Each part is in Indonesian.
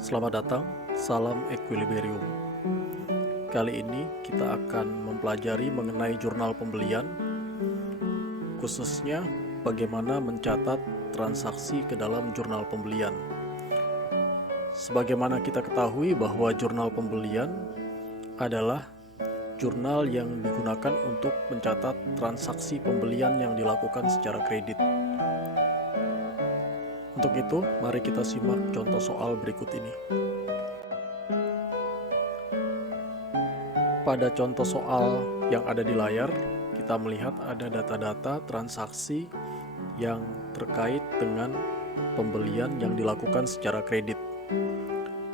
Selamat datang, salam Equilibrium. Kali ini kita akan mempelajari mengenai jurnal pembelian, khususnya bagaimana mencatat transaksi ke dalam jurnal pembelian. Sebagaimana kita ketahui bahwa jurnal pembelian adalah jurnal yang digunakan untuk mencatat transaksi pembelian yang dilakukan secara kredit. Untuk itu, mari kita simak contoh soal berikut ini. Pada contoh soal yang ada di layar, kita melihat ada data-data transaksi yang terkait dengan pembelian yang dilakukan secara kredit.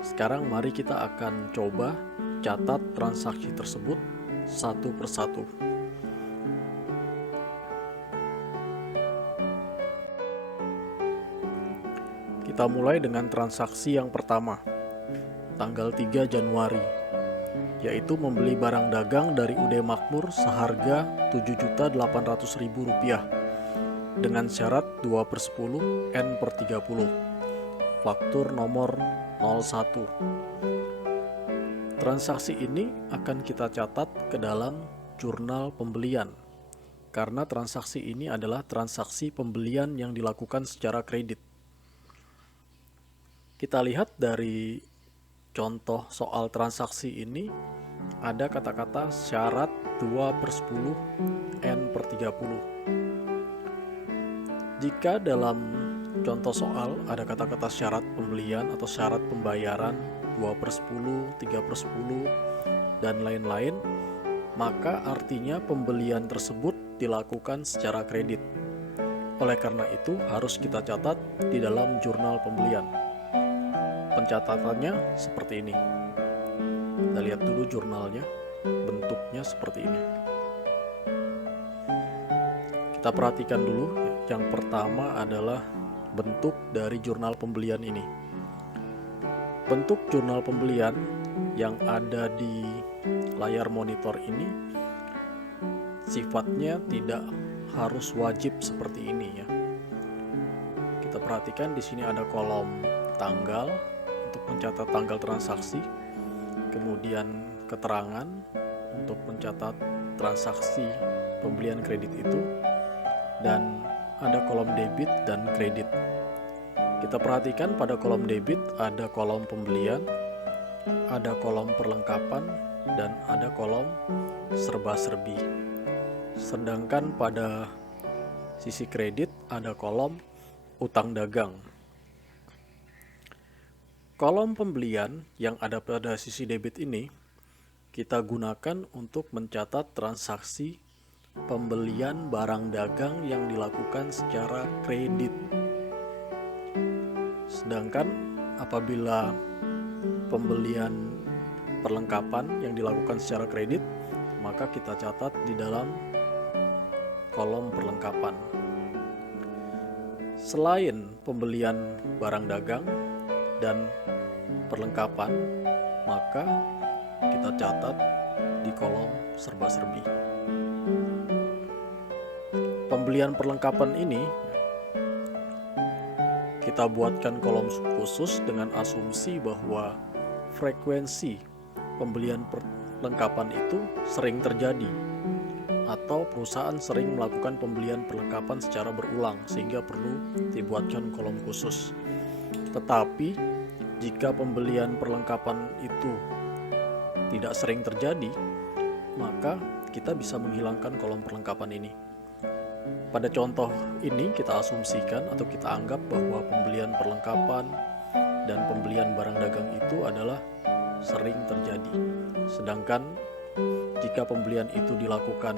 Sekarang mari kita akan coba catat transaksi tersebut satu persatu. Kita mulai dengan transaksi yang pertama, tanggal 3 Januari, yaitu membeli barang dagang dari UD Makmur seharga Rp7.800.000 dengan syarat 2/10 N/30, faktur nomor 01. Transaksi ini akan kita catat ke dalam jurnal pembelian, karena transaksi ini adalah transaksi pembelian yang dilakukan secara kredit. Kita lihat dari contoh soal transaksi ini, ada kata-kata syarat 2/10 N/30. Jika dalam contoh soal ada kata-kata syarat pembelian atau syarat pembayaran 2/10, 3/10, dan lain-lain, maka artinya pembelian tersebut dilakukan secara kredit. Oleh karena itu, harus kita catat di dalam jurnal pembelian. Pencatatannya seperti ini. Kita lihat dulu jurnalnya, bentuknya seperti ini. Kita perhatikan dulu, yang pertama adalah bentuk dari jurnal pembelian ini. Bentuk jurnal pembelian yang ada di layar monitor ini sifatnya tidak harus wajib seperti ini ya. Kita perhatikan di sini ada kolom tanggal untuk mencatat tanggal transaksi, kemudian keterangan untuk mencatat transaksi pembelian kredit itu, dan ada kolom debit dan kredit. Kita perhatikan pada kolom debit ada kolom pembelian, ada kolom perlengkapan, dan ada kolom serba-serbi. Sedangkan pada sisi kredit ada kolom utang dagang. Kolom pembelian yang ada pada sisi debit ini kita gunakan untuk mencatat transaksi pembelian barang dagang yang dilakukan secara kredit. Sedangkan apabila pembelian perlengkapan yang dilakukan secara kredit, maka kita catat di dalam kolom perlengkapan. Selain pembelian barang dagang dan perlengkapan, maka kita catat di kolom serba-serbi. Pembelian perlengkapan ini kita buatkan kolom khusus dengan asumsi bahwa frekuensi pembelian perlengkapan itu sering terjadi, atau perusahaan sering melakukan pembelian perlengkapan secara berulang sehingga perlu dibuatkan kolom khusus. Tetapi jika pembelian perlengkapan itu tidak sering terjadi, maka kita bisa menghilangkan kolom perlengkapan ini. Pada contoh ini kita asumsikan atau kita anggap bahwa pembelian perlengkapan dan pembelian barang dagang itu adalah sering terjadi. Sedangkan jika pembelian itu dilakukan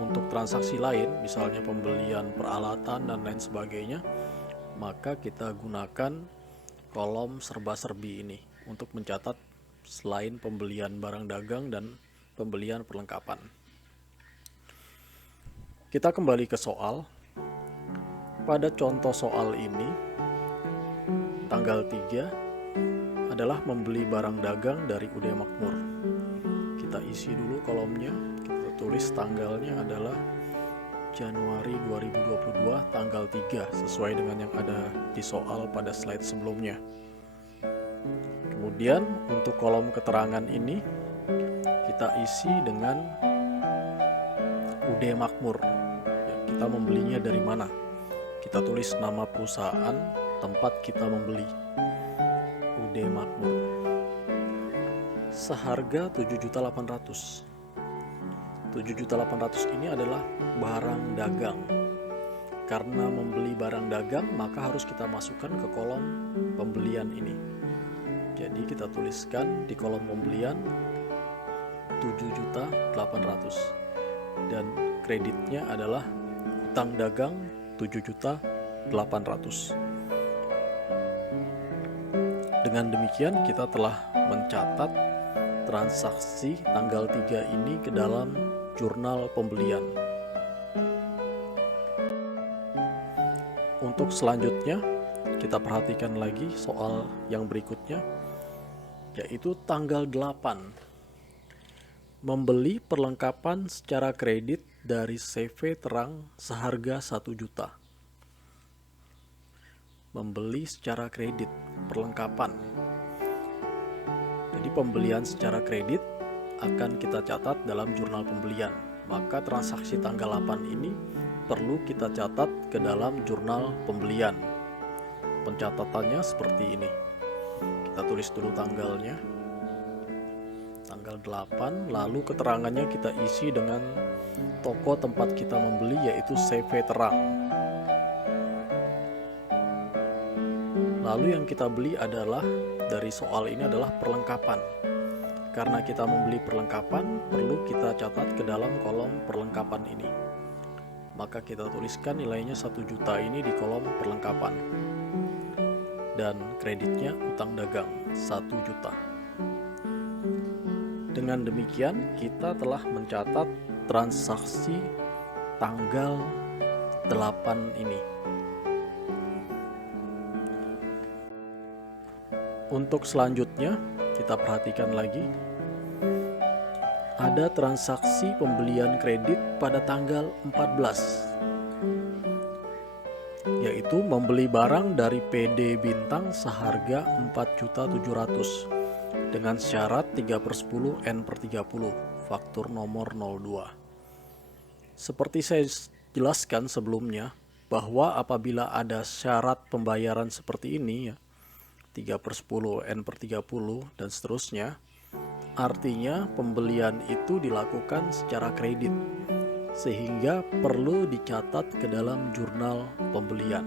untuk transaksi lain, misalnya pembelian peralatan dan lain sebagainya, maka kita gunakan kolom serba-serbi ini untuk mencatat selain pembelian barang dagang dan pembelian perlengkapan. Kita kembali ke soal. Pada contoh soal ini, tanggal 3 adalah membeli barang dagang dari UD Makmur. Kita isi dulu kolomnya, kita tulis tanggalnya adalah Januari 2022 tanggal 3 sesuai dengan yang ada di soal pada slide sebelumnya. Kemudian untuk kolom keterangan ini kita isi dengan UD Makmur. Ya, kita membelinya dari mana? Kita tulis nama perusahaan tempat kita membeli. UD Makmur. Seharga 7.800.000. 7.800.000 ini adalah barang dagang. Karena membeli barang dagang, maka harus kita masukkan ke kolom pembelian ini. Jadi kita tuliskan di kolom pembelian 7.800.000 dan kreditnya adalah utang dagang 7.800.000. Dengan demikian kita telah mencatat transaksi tanggal 3 ini ke dalam jurnal pembelian. Untuk selanjutnya kita perhatikan lagi soal yang berikutnya, yaitu tanggal 8. Membeli perlengkapan secara kredit dari CV Terang seharga 1 juta. Membeli secara kredit perlengkapan. Jadi pembelian secara kredit akan kita catat dalam jurnal pembelian. Maka transaksi tanggal 8 ini perlu kita catat ke dalam jurnal pembelian. Pencatatannya seperti ini. Kita tulis dulu tanggalnya. Tanggal 8, lalu keterangannya kita isi dengan toko tempat kita membeli, yaitu CV Terang. Lalu yang kita beli adalah, dari soal ini adalah perlengkapan. Karena kita membeli perlengkapan, perlu kita catat ke dalam kolom perlengkapan ini. Maka kita tuliskan nilainya 1 juta ini di kolom perlengkapan. Dan kreditnya utang dagang 1 juta. Dengan demikian kita telah mencatat transaksi tanggal 8 ini. Untuk selanjutnya kita perhatikan lagi. Ada transaksi pembelian kredit pada tanggal 14, yaitu membeli barang dari PD Bintang seharga 4.700.000 dengan syarat 3/10 N/30, faktur nomor 02. Seperti saya jelaskan sebelumnya, bahwa apabila ada syarat pembayaran seperti ini, ya, 3/10 N/30 dan seterusnya, artinya pembelian itu dilakukan secara kredit, sehingga perlu dicatat ke dalam jurnal pembelian.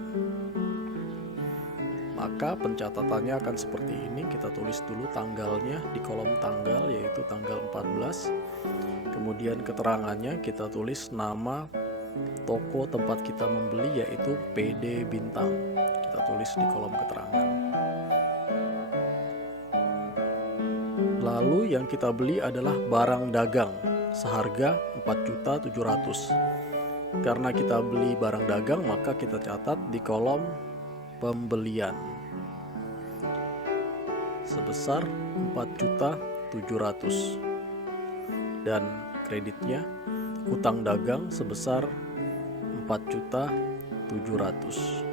Maka pencatatannya akan seperti ini. Kita tulis dulu tanggalnya di kolom tanggal, yaitu tanggal 14. Kemudian keterangannya kita tulis nama toko tempat kita membeli, yaitu PD Bintang. Kita tulis di kolom keterangan. Lalu yang kita beli adalah barang dagang seharga 4.700.000. Karena kita beli barang dagang, maka kita catat di kolom pembelian sebesar 4.700.000 dan kreditnya utang dagang sebesar 4.700.000.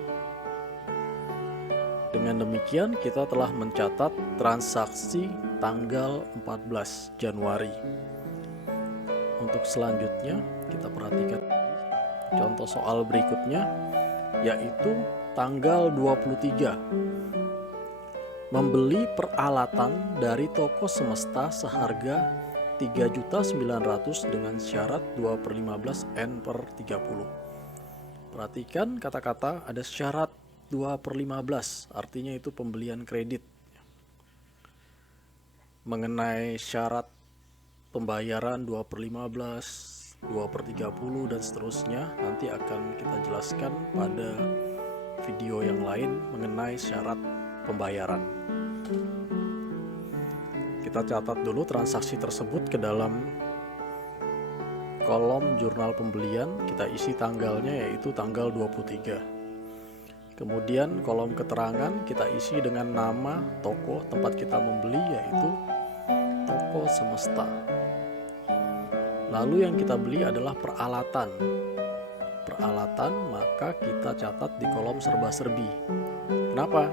Dengan demikian kita telah mencatat transaksi tanggal 14 Januari. Untuk selanjutnya kita perhatikan contoh soal berikutnya, yaitu tanggal 23. Membeli peralatan dari toko Semesta seharga 3.900.000 dengan syarat 2/15 N/30. Perhatikan kata-kata ada syarat 2/15, artinya itu pembelian kredit. Mengenai syarat pembayaran 2/15, 2/30 dan seterusnya, nanti akan kita jelaskan pada video yang lain mengenai syarat pembayaran. Kita catat dulu transaksi tersebut ke dalam kolom jurnal pembelian. Kita isi tanggalnya, yaitu tanggal 23. Kemudian kolom keterangan kita isi dengan nama toko tempat kita membeli, yaitu Toko Semesta. Lalu yang kita beli adalah peralatan. peralatan, maka kita catat di kolom serba-serbi. Kenapa?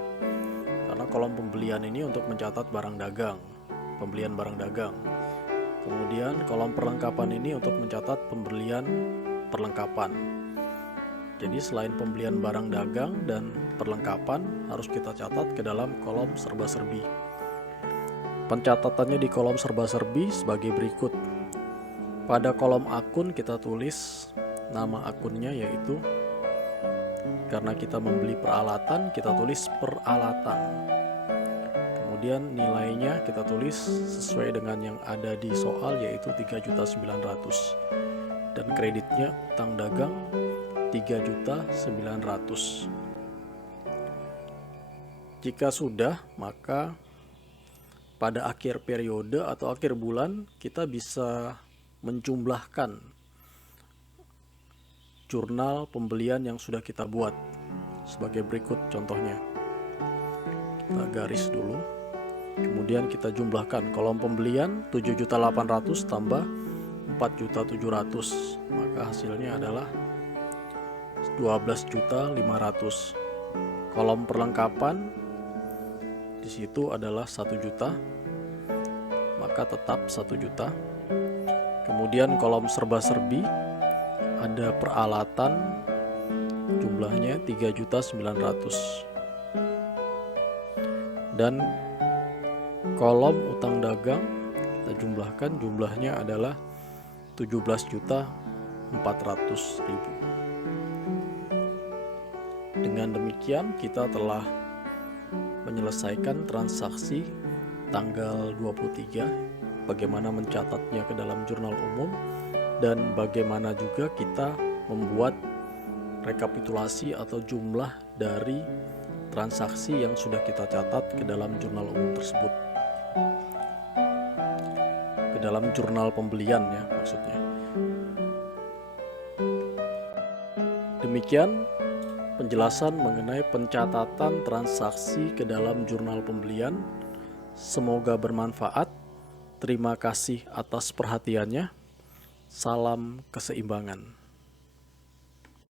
Karena kolom pembelian ini untuk mencatat barang dagang, pembelian barang dagang. Kemudian kolom perlengkapan ini untuk mencatat pembelian perlengkapan. Jadi selain pembelian barang dagang dan perlengkapan harus kita catat ke dalam kolom serba-serbi. Pencatatannya di kolom serba-serbi sebagai berikut. Pada kolom akun kita tulis nama akunnya, yaitu karena kita membeli peralatan, kita tulis peralatan. Kemudian nilainya kita tulis sesuai dengan yang ada di soal, yaitu 3.900.000. Dan kreditnya utang dagang 3.900.000. Jika sudah, maka pada akhir periode atau akhir bulan kita bisa menjumlahkan jurnal pembelian yang sudah kita buat sebagai berikut contohnya. Kita garis dulu, kemudian kita jumlahkan kolom pembelian 7.800.000 tambah 4.700.000, maka hasilnya adalah 12.500.000. Kolom perlengkapan di situ adalah 1 juta, maka tetap 1 juta. Kemudian kolom serba-serbi ada peralatan, jumlahnya 3.900.000. Dan kolom utang dagang kita jumlahkan, jumlahnya adalah 17.400.000. Dengan demikian kita telah menyelesaikan transaksi tanggal 23, bagaimana mencatatnya ke dalam jurnal umum, dan bagaimana juga kita membuat rekapitulasi atau jumlah dari transaksi yang sudah kita catat ke dalam jurnal umum tersebut, ke dalam jurnal pembelian ya maksudnya. Demikian penjelasan mengenai pencatatan transaksi ke dalam jurnal pembelian. Semoga bermanfaat. Terima kasih atas perhatiannya. Salam keseimbangan.